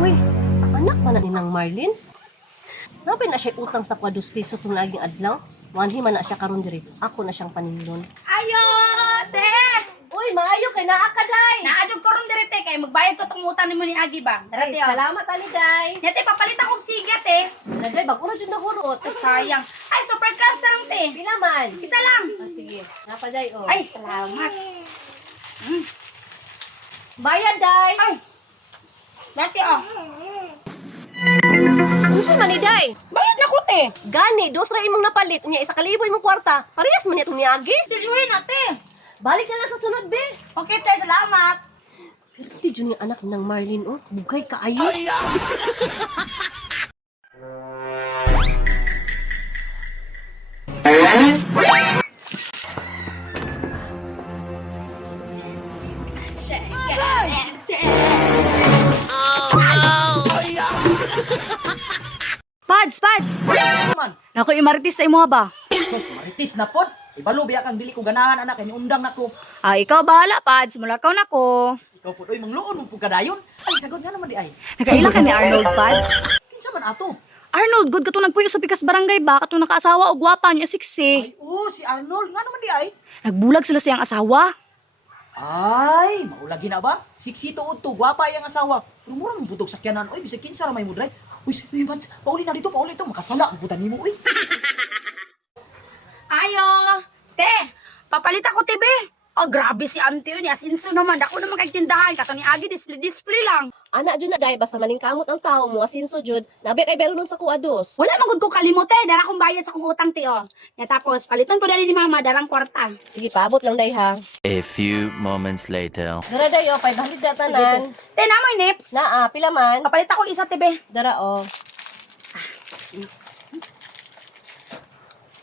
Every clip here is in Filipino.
Uy, anak man na ninang Marlin. Nabi na siya utang sa 2 piso itong laging adlaw. Manhi man na siya karon diri. Ako na siyang paninlon. Ayo, te! Uy, maayo kay naa ka, day. Naadjog ko ron diri te kay magbayad ko tong utang nimo ni Agi ba. Dara Ay, te. Oh. salamat ani, day. Nya te papalit akong sigat te. Day, bago na dyan nahurot. Ay sayang. Ay super cash lang te. Pila man. Isa lang. Ah, sige. Napa, day, oh. Ay salamat. Bayad, day. Ay. Dati oh. Unsa man ni, day? Bayad na ko te. Gani, dos ra imong napalit. Unya, 1,000 imong kwarta. Parehas man itong niagi. Silyuhin na te. Balik na lang sa sunod, be. Okay te, salamat. Di dyan yung anak ng Marlin, oh. Bugay ka ayo. Pads! Man, Nako imaritis sa imo ba? sus, maritis na pod. Ibalo biya kang dili ko ganahan anak kay undang nako. Ah, ikaw bahala, Pads. Mula ka na ko. Ikaw pod oy mangluon mo pud kadayon. Ay sagod nga naman di ay. Nakaila ka ni Arnold, Pads. Kinsa man ato? Arnold, good ka to nagpuyo sa pikas barangay ba? Katong nakaasawa o gwapa niya siksi. Ay si Arnold nga naman di ay. Nagbulag sila sa iyang asawa. Ay, maulagi na ba? Siksito udto, gwapa iyang asawa. Pero mura mong butog sakyanan. Oy, bisag kinsa ra may mudray. Uy, Bans, pauli na dito, makasala ang butan nimo uy. Ayo. Te, papalit ako te be. Oh, grabe si auntie yun. Asinso naman. Ako naman kay tindahan. Kato ni Agi, display lang. Anak dyan na, day. Basta maningkamot ang tao mo. Asinso dyan. Nabi kay Bero nun sa kuados. Wala magud ko kalimot eh. Dara kong bayad sa kong utang te oh. Ya tapos paliton po dali ni mama darang kwarta. Sige, paabot lang, day, ha. A few moments later. Dara, day, oh. 500 na tanan. Te namoy nips. Naa, pila man. Papalit ako isa te be. Dara, oh.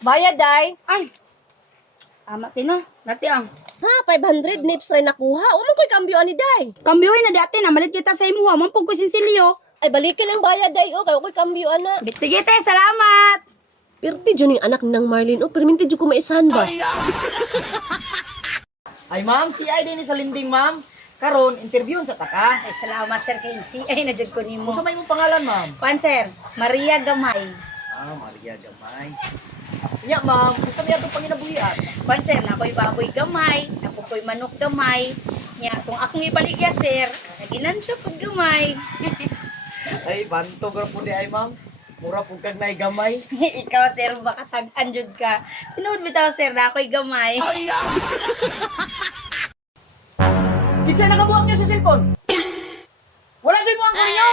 Bayad, day. Ay. Tama te no. Dati ang. Ha, 500 nips na nakuha. Umang ko'y kambyo ani, day. Kambiyoy na dati na malit kita sa imo. Amon pug ko sinsilyo. Ay, balikin lang bayad, day, oh. Kaya ko'y kambyo, ana. Sige te, salamat. Pirti dyan yung anak ng Marlin, oh. Perminti dyan ko maisahan ba? Ay ma'am, si ay din sa linding ma'am. Karon interviewon sa taka. Ay salamat sir Casey. Ay najud ko nimo. Unsa may imong pangalan ma'am? Kuan sir, Maria Gamay. Ah, Maria Gamay. Nya ma'am, unsa may atong panginabuhian? Kuan sir, nakoy baboy gamay, nakoy manok gamay. Nya kung akong ibaligya sir, saginan siya pud gamay. Ay, bantog ra pud di ay ma'am. Mura pud kag nay gamay. Ikaw sir, baka tag-an jud ka. Tinuod bitaw sir, nakoy gamay. Kinsa nagabuhak niyo sa cellphone? Wala jud mo ang kuninyo?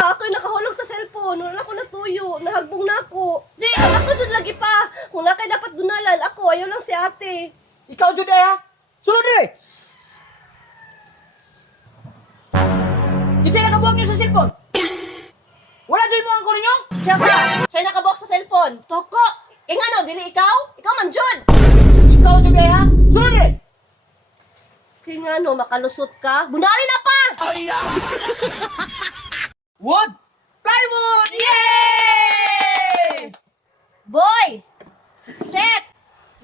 Ako'y nakahulog sa cellphone. Wala ko natuyo. Nahagbong na ako. Di, ako dyan lagi pa. Kung na kayo dapat dunalan, ako, ayaw lang si ate. Ikaw jud ay ha. Sulod dire. Kinsa nagabuhak niyo sa cellphone? Wala jud mo ang kuninyo? Siya ba? Siya nakabok sa cellphone. Toko. Eh nga no, dili ikaw? Ikaw man jud. Ikaw jud ay ha. Sulod dire. Kaya nga no, makalusot ka. Bunali na pa! Wood! Plywood! Yay! Boy! Set!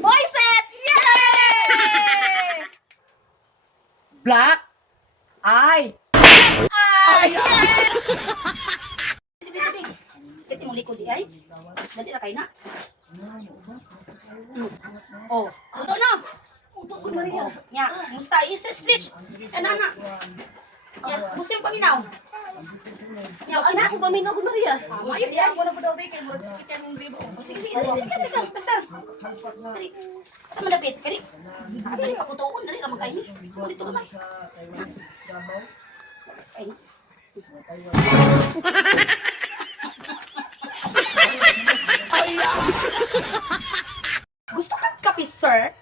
Boy set! Yay! Black! Ay! Kiti mo likod di ay. Dali ra kay na. Oh, uto na. Uto ko Maria. Nya, musta stretch. Ana. Ya, musta yung paminaw? Yaw, anak ko paminaw ko Maria. Mayo di ako na po daw kay murag sakit yan ng bibo. O sige, dali ka. Basta. Dali. Asa malapit? Kali. Dali pa ko tuon, dali ra magkaini. Sige dito gamay. Ay. Gusto ka kape, sir?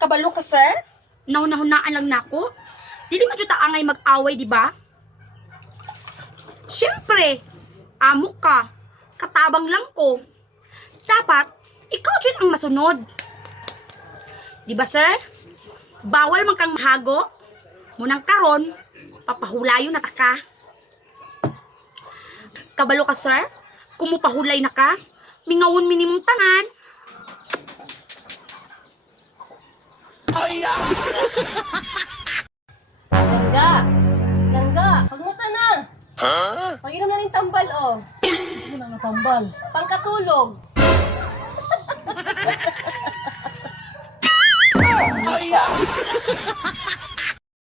Kabalo ka, sir? Naunahunaan lang nako. Dili man jud ta angay mag-away, di ba? Siyempre, amo ka. Katabang lang ko. Dapat ikaw jud ang masunod. Di ba, sir? Bawal man kang mahago. Munang karon, papahulayon na ta ka. Kabalo ka, sir? Kung mupahulay na ka, mingawon minimum tanan. Mangga! Pag-inom na ng tambal, oh. Sige na natambal. Pangkatulog.